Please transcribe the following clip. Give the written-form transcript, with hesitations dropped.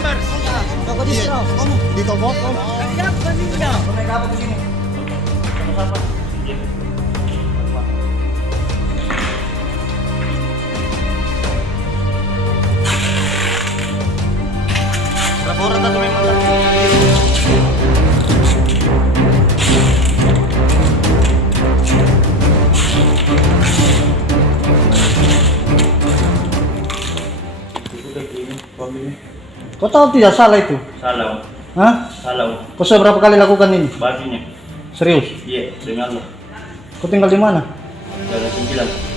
Ako dito. Dito mo? Kaya kanina. May kapag ko sino? Raporan na ito may mga. Kau tahu tidak salah itu? Salah, Hah? salah. Kau sudah berapa kali lakukan ini? Bajunya. Serius? Iya, demi Allah. Kau tinggal di mana? Jalan 9.